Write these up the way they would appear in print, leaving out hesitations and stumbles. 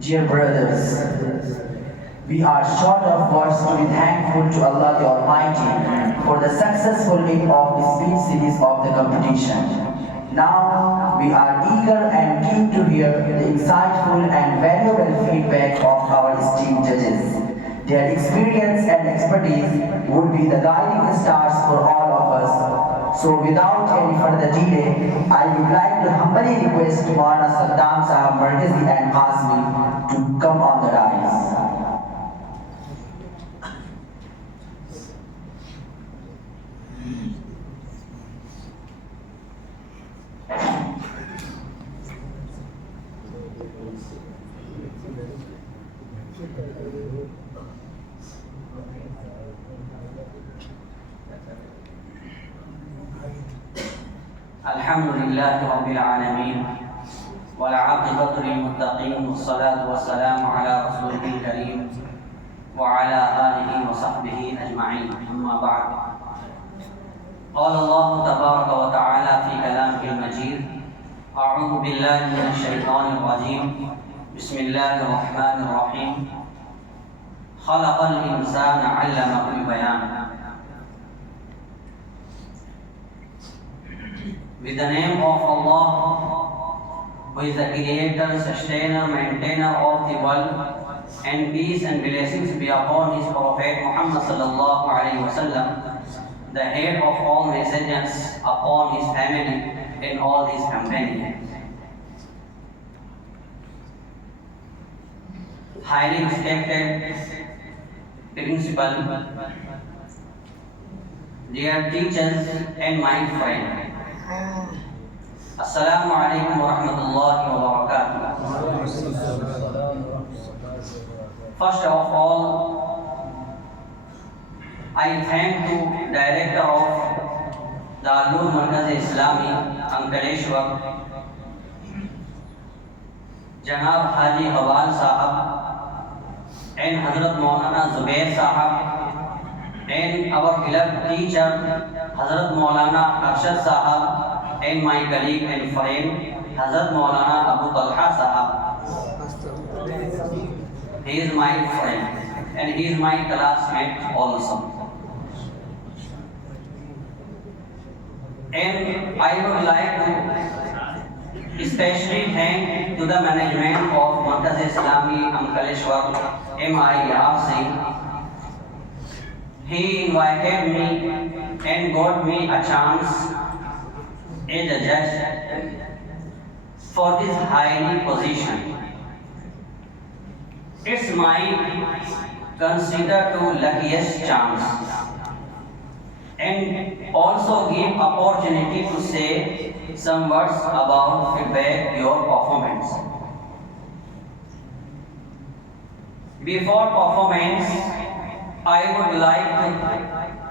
Dear brothers, we are short of words to be thankful to Allah the Almighty for the successful end of the speech series of the competition. Now we are eager and keen to hear the insightful and valuable feedback of our esteemed judges. Their experience and expertise would be the guiding stars for all of us. So without any further delay, I would like to humbly request Maulana Saddam Sahab Markazi and Qasmi to come on the dais. Alhamdulillah Rabbil Alameen wal aqibatu lil muttaqin wassalatu wassalamu ala rasulil kareem wa ala alihi wa sahbihi ajma'in amma ba'd. Qala Allah tabaraka wa ta'ala fi kalamihil majid a'udhu billahi minash shaitanir rajim bismillahir rahmanir rahim khalaqal insana 'allamahul bayan. With the name of Allah, who is the creator, sustainer, maintainer of the world, and peace and blessings be upon his Prophet Muhammad sallallahu alaihi wasallam, the head of all messengers, upon his family and all his companions. Highly respected principal, dear teachers and my friend, Assalamu alaikum wa rahmatullahi wa barakatuh. First of all, I thank the director of the Alur Markaz Islami, Ankaleshwar, Janab Haji Hawal Sahab, and Hazrat Maulana Zubair Sahab, and our beloved teacher Hazrat Maulana Arshad Sahab, and my colleague and friend Hazrat Maulana Abu Talha Sahab. He is my friend and he is my classmate also. And I would like to especially thank to the management of Markaz Islami Ankaleshwar, MIRC. He invited me and got me a chance as a judge for this highly position. It's my consider to luckiest chance and also give opportunity to say some words about feedback your performance. Before performance, I would like to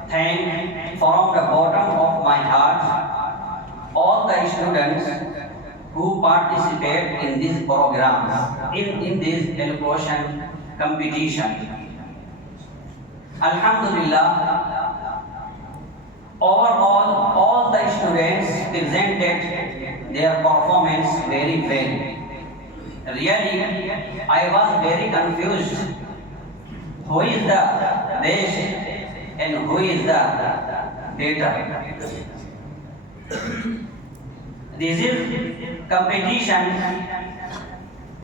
thank from the bottom of my heart all the students who participate in this program, in this elocution competition. Alhamdulillah, overall, all the students presented their performance very well. Really, I was very confused. Who is the best and who is the better? This is competition.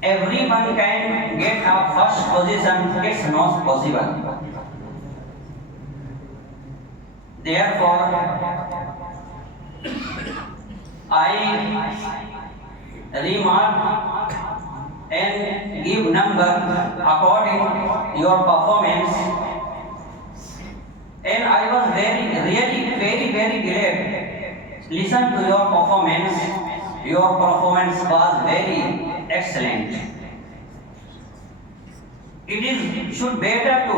Everyone can get a first position. It's not possible. Therefore, I remark and give number according your performance. And I was very glad. Listen to your performance. Your performance was very excellent. It is should better to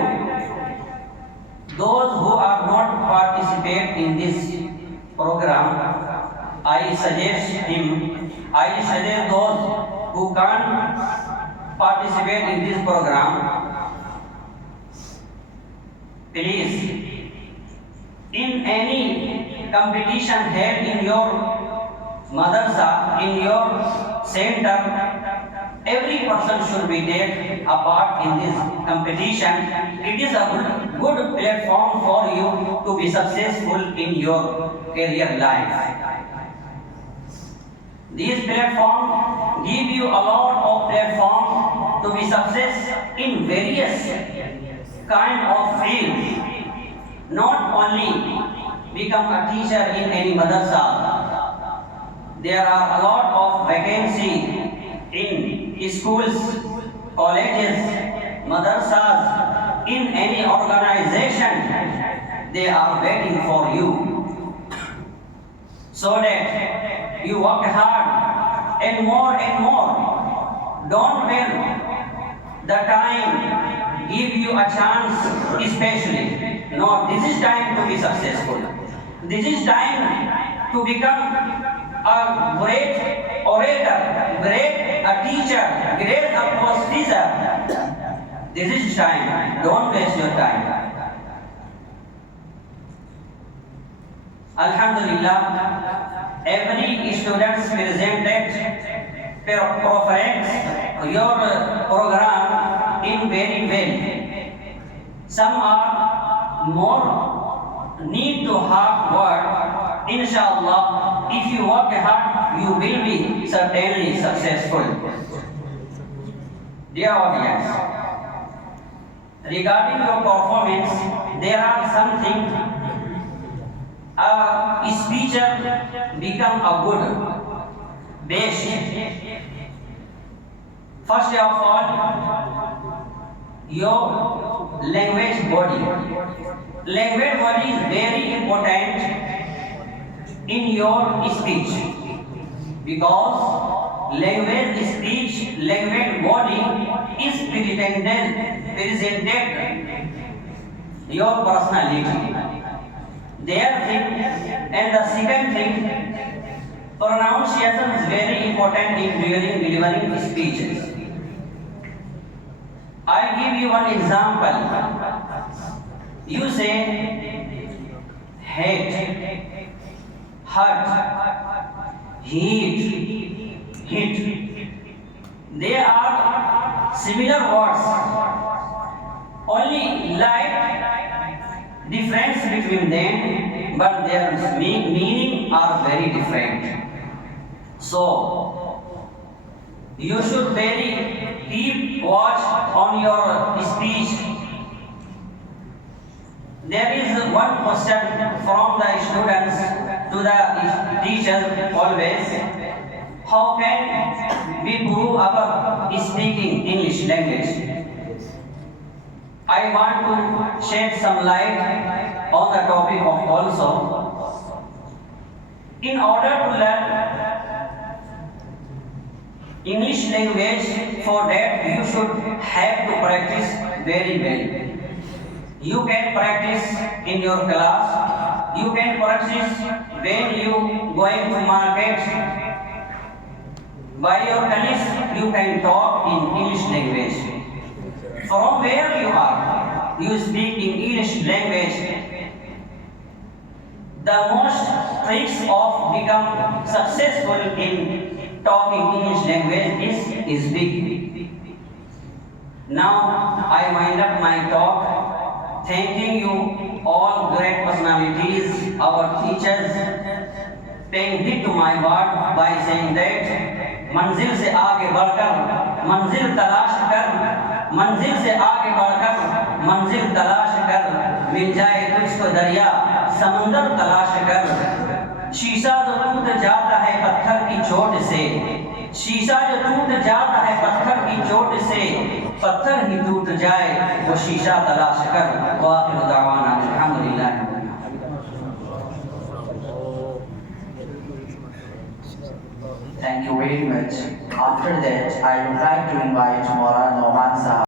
those who are not participate in this program. I suggest those who can't participate in this program. Please, in any competition held in your madrasa, in your center, every person should be take a part in this competition. It is a good platform for you to be successful in your career life. These platforms give you a lot of platform to be success in various kind of fields. Not only become a teacher in any madrasa. There are a lot of vacancy in schools, colleges, madrasas, in any organization. They are waiting for you, so that you work hard and more. Don't wait the time, give you a chance especially. No, this is time to be successful. This is time to become a great orator, great a teacher, great a professor. This is time. Don't waste your time. Alhamdulillah, every student presented preference your program in very well. Some are more need to hard work. Inshallah, if you work hard, you will be certainly successful. Dear audience, regarding your performance, there are something. A speaker become a good base. First of all, your language body. Language body is very important in your speech, because language speech, language body is presented your personality. Their thing, and the second thing, pronunciation is very important in delivering speeches. I give you one example. You say hate, hurt, heat. They are similar words, only like difference between them, but their meaning are very different. So you should very keep watch on your speech. There is one question from the students to the teacher always: how can we improve our speaking English language? I want to shed some light on the topic of also. In order to learn English language, for that you should have to practice very well. You can practice in your class, you can practice when you going to market. By your colleagues, you can talk in English language. From where you are, you speak in English language. The most tricks of become successful in talking English language is big. Now I wind up my talk, thanking you all great personalities, our teachers, paying heed to my word by saying that मंजिल से आगे बढ़कर मंजिल तलाश कर, मंजिल से आगे बढ़कर मंजिल तलाश कर, मिल जाए तुझको दरिया समंदर तलाश कर। शीशा जो टूट जाता है पत्थर की चोट से, शीशा जो टूट जाता है पत्थर की चोट से, पत्थर ही टूट जाए वो शीशा तलाश कर। वाखिर दावाना अल्हम्दुलिल्लाह। Thank you very much. After that, I would like to invite Maulana Nouman Sahab.